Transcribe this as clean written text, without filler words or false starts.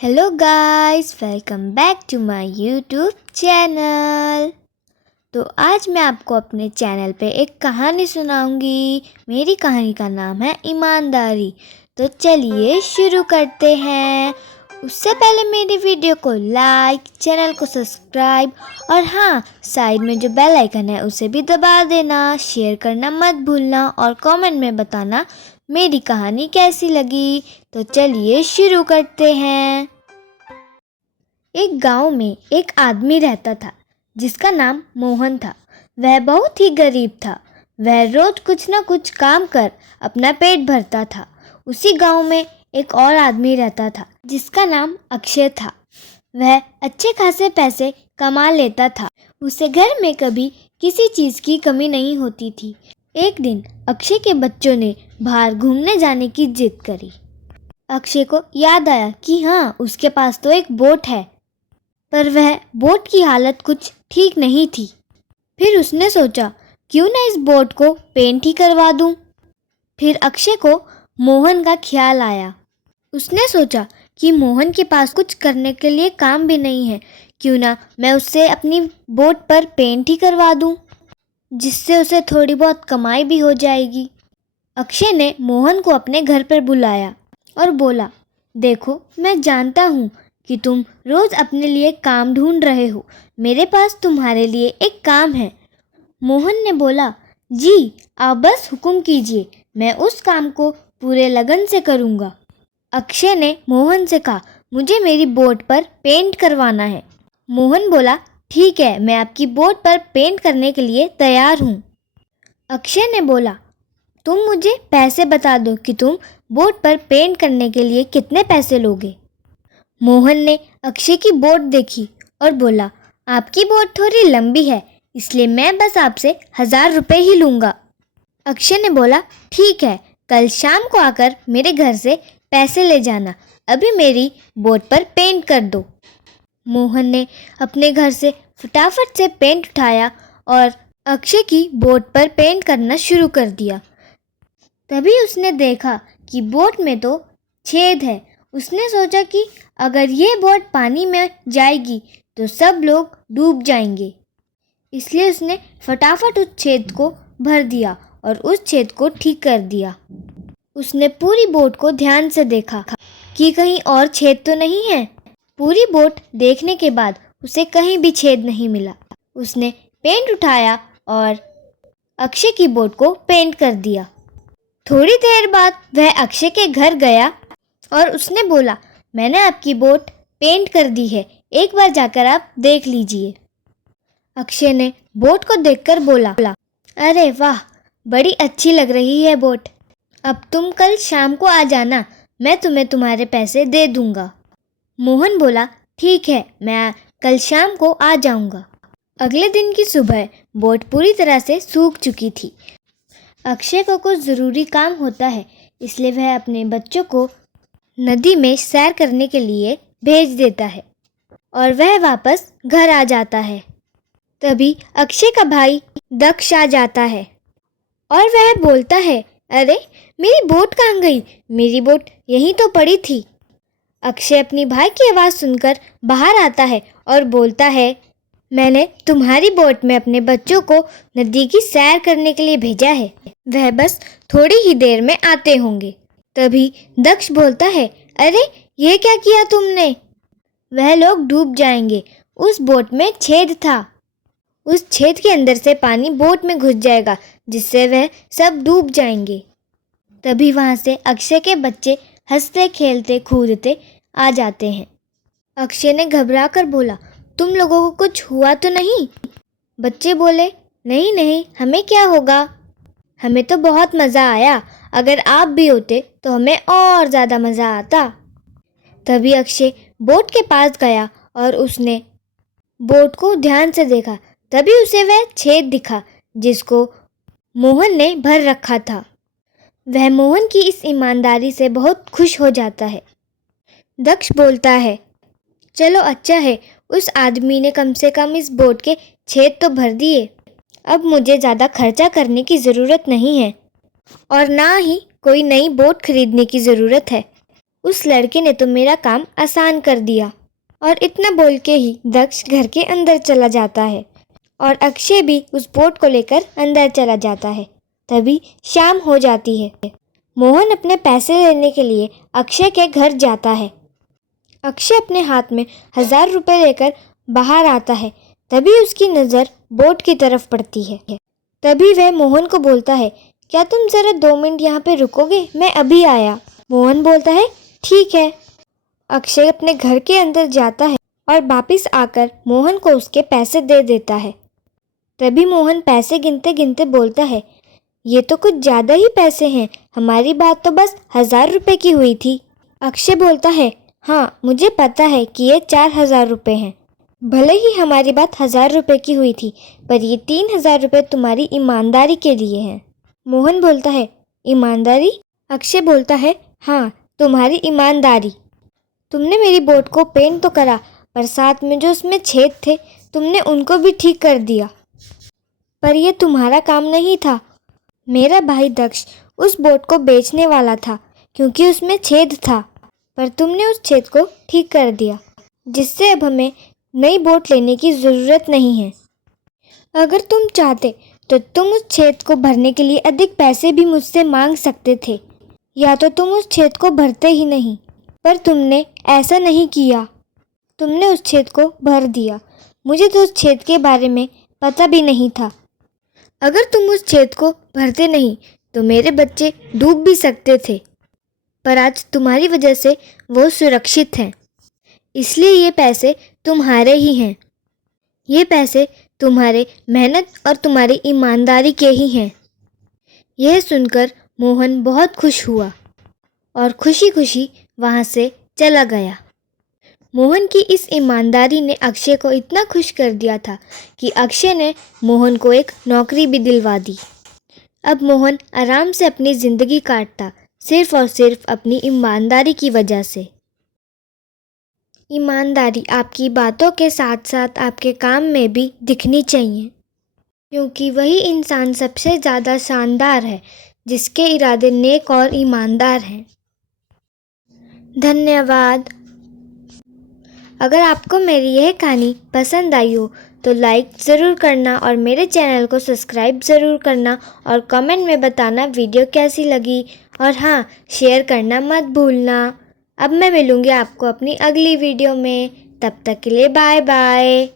Hello guys, welcome back to my YouTube channel. तो आज मैं आपको अपने चैनल पे एक कहानी सुनाऊंगी। मेरी कहानी का नाम है ईमानदारी। तो चलिए शुरू करते हैं। उससे पहले मेरी वीडियो को लाइक, चैनल को सब्सक्राइब और हाँ, साइड में जो बेल आइकन है उसे भी दबा देना। शेयर करना मत भूलना और कमेंट में बताना मेरी कहानी कैसी लगी। तो चलिए शुरू करते हैं। एक गांव में एक आदमी रहता था जिसका नाम मोहन था। वह बहुत ही गरीब था। वह रोज कुछ न कुछ काम कर अपना पेट भरता था। उसी गांव में एक और आदमी रहता था जिसका नाम अक्षय था। वह अच्छे खासे पैसे कमा लेता था। उसे घर में कभी किसी चीज़ की कमी नहीं होती थी। एक दिन अक्षय के बच्चों ने बाहर घूमने जाने की जिद करी। अक्षय को याद आया कि हाँ, उसके पास तो एक बोट है, पर वह बोट की हालत कुछ ठीक नहीं थी। फिर उसने सोचा, क्यों ना इस बोट को पेंट ही करवा दूं। फिर अक्षय को मोहन का ख्याल आया। उसने सोचा कि मोहन के पास कुछ करने के लिए काम भी नहीं है, क्यों ना मैं उससे अपनी बोट पर पेंट ही करवा दूं, जिससे उसे थोड़ी बहुत कमाई भी हो जाएगी। अक्षय ने मोहन को अपने घर पर बुलाया और बोला, देखो, मैं जानता हूँ कि तुम रोज अपने लिए काम ढूंढ रहे हो। मेरे पास तुम्हारे लिए एक काम है। मोहन ने बोला, जी आप बस हुक्म कीजिए, मैं उस काम को पूरे लगन से करूँगा। अक्षय ने मोहन से कहा, मुझे मेरी बोट पर पेंट करवाना है। मोहन बोला, ठीक है, मैं आपकी बोट पर पेंट करने के लिए तैयार हूँ। अक्षय ने बोला, तुम मुझे पैसे बता दो कि तुम बोट पर पेंट करने के लिए कितने पैसे लोगे। मोहन ने अक्षय की बोट देखी और बोला, आपकी बोट थोड़ी लंबी है, इसलिए मैं बस आपसे 1000 रुपये ही लूँगा। अक्षय ने बोला, ठीक है, कल शाम को आकर मेरे घर से पैसे ले जाना। अभी मेरी बोट पर पेंट कर दो। मोहन ने अपने घर से फटाफट से पेंट उठाया और अक्षय की बोट पर पेंट करना शुरू कर दिया। तभी उसने देखा कि बोट में तो छेद है। उसने सोचा कि अगर ये बोट पानी में जाएगी तो सब लोग डूब जाएंगे। इसलिए उसने फटाफट उस छेद को भर दिया और उस छेद को ठीक कर दिया। उसने पूरी बोट को ध्यान से देखा कि कहीं और छेद तो नहीं है। पूरी बोट देखने के बाद उसे कहीं भी छेद नहीं मिला। उसने पेंट उठाया और अक्षय की बोट को पेंट कर दिया। थोड़ी देर बाद वह अक्षय के घर गया और उसने बोला, मैंने आपकी बोट पेंट कर दी है, एक बार जाकर आप देख लीजिए। अक्षय ने बोट को देखकर बोला, अरे वाह, बड़ी अच्छी लग रही है बोट। अब तुम कल शाम को आ जाना, मैं तुम्हें तुम्हारे पैसे दे दूंगा। मोहन बोला, ठीक है, मैं कल शाम को आ जाऊंगा। अगले दिन की सुबह बोट पूरी तरह से सूख चुकी थी। अक्षय को कुछ ज़रूरी काम होता है, इसलिए वह अपने बच्चों को नदी में सैर करने के लिए भेज देता है और वह वापस घर आ जाता है। तभी अक्षय का भाई दक्ष आ जाता है और वह बोलता है, अरे मेरी बोट कहाँ गई? मेरी बोट यहीं तो पड़ी थी। अक्षय अपनी भाई की आवाज़ सुनकर बाहर आता है और बोलता है, मैंने तुम्हारी बोट में अपने बच्चों को नदी की सैर करने के लिए भेजा है, वह बस थोड़ी ही देर में आते होंगे। तभी दक्ष बोलता है, अरे ये क्या किया तुमने? वह लोग डूब जाएंगे, उस बोट में छेद था, उस छेद के अंदर से पानी बोट में घुस जाएगा, जिससे वह सब डूब जाएंगे। तभी वहाँ से अक्षय के बच्चे हंसते खेलते कूदते आ जाते हैं। अक्षय ने घबरा कर बोला, तुम लोगों को कुछ हुआ तो नहीं? बच्चे बोले, नहीं नहीं, हमें क्या होगा, हमें तो बहुत मज़ा आया, अगर आप भी होते तो हमें और ज़्यादा मज़ा आता। तभी अक्षय बोट के पास गया और उसने बोट को ध्यान से देखा। तभी उसे वह छेद दिखा जिसको मोहन ने भर रखा था। वह मोहन की इस ईमानदारी से बहुत खुश हो जाता है। दक्ष बोलता है, चलो अच्छा है, उस आदमी ने कम से कम इस बोट के छेद तो भर दिए। अब मुझे ज़्यादा खर्चा करने की ज़रूरत नहीं है और ना ही कोई नई बोट खरीदने की ज़रूरत है। उस लड़के ने तो मेरा काम आसान कर दिया। और इतना बोल के ही दक्ष घर के अंदर चला जाता है और अक्षय भी उस बोट को लेकर अंदर चला जाता है। तभी शाम हो जाती है। मोहन अपने पैसे लेने के लिए अक्षय के घर जाता है। अक्षय अपने हाथ में 1000 रुपये लेकर बाहर आता है। तभी उसकी नज़र बोट की तरफ पड़ती है। तभी वह मोहन को बोलता है, क्या तुम ज़रा 2 मिनट यहाँ पे रुकोगे, मैं अभी आया। मोहन बोलता है, ठीक है। अक्षय अपने घर के अंदर जाता है और वापस आकर मोहन को उसके पैसे दे देता है। तभी मोहन पैसे गिनते गिनते बोलता है, ये तो कुछ ज़्यादा ही पैसे हैं, हमारी बात तो बस 1000 रुपये की हुई थी। अक्षय बोलता है, हाँ मुझे पता है कि ये 4000 रुपये हैं। भले ही हमारी बात 1000 रुपये की हुई थी, पर ये 3000 रुपये तुम्हारी ईमानदारी के लिए हैं। मोहन बोलता है, ईमानदारी? अक्षय बोलता है, हाँ तुम्हारी ईमानदारी। तुमने मेरी बोट को पेंट तो करा, पर साथ में जो उसमें छेद थे तुमने उनको भी ठीक कर दिया। पर यह तुम्हारा काम नहीं था। मेरा भाई दक्ष उस बोट को बेचने वाला था क्योंकि उसमें छेद था, पर तुमने उस छेद को ठीक कर दिया, जिससे अब हमें नई बोट लेने की ज़रूरत नहीं है। अगर तुम चाहते तो तुम उस छेद को भरने के लिए अधिक पैसे भी मुझसे मांग सकते थे, या तो तुम उस छेद को भरते ही नहीं, पर तुमने ऐसा नहीं किया। तुमने उस छेद को भर दिया। मुझे तो उस छेद के बारे में पता भी नहीं था। अगर तुम उस छेद को भरते नहीं तो मेरे बच्चे डूब भी सकते थे, पर आज तुम्हारी वजह से वो सुरक्षित हैं। इसलिए ये पैसे तुम्हारे ही हैं। ये पैसे तुम्हारे मेहनत और तुम्हारी ईमानदारी के ही हैं। यह सुनकर मोहन बहुत खुश हुआ और खुशी खुशी वहाँ से चला गया। मोहन की इस ईमानदारी ने अक्षय को इतना खुश कर दिया था कि अक्षय ने मोहन को एक नौकरी भी दिलवा दी। अब मोहन आराम से अपनी ज़िंदगी काटता, सिर्फ और सिर्फ अपनी ईमानदारी की वजह से। ईमानदारी आपकी बातों के साथ साथ आपके काम में भी दिखनी चाहिए, क्योंकि वही इंसान सबसे ज़्यादा शानदार है जिसके इरादे नेक और ईमानदार हैं। धन्यवाद। अगर आपको मेरी यह कहानी पसंद आई हो तो लाइक ज़रूर करना और मेरे चैनल को सब्सक्राइब ज़रूर करना और कमेंट में बताना वीडियो कैसी लगी, और हाँ, शेयर करना मत भूलना। अब मैं मिलूँगी आपको अपनी अगली वीडियो में। तब तक के लिए बाय बाय।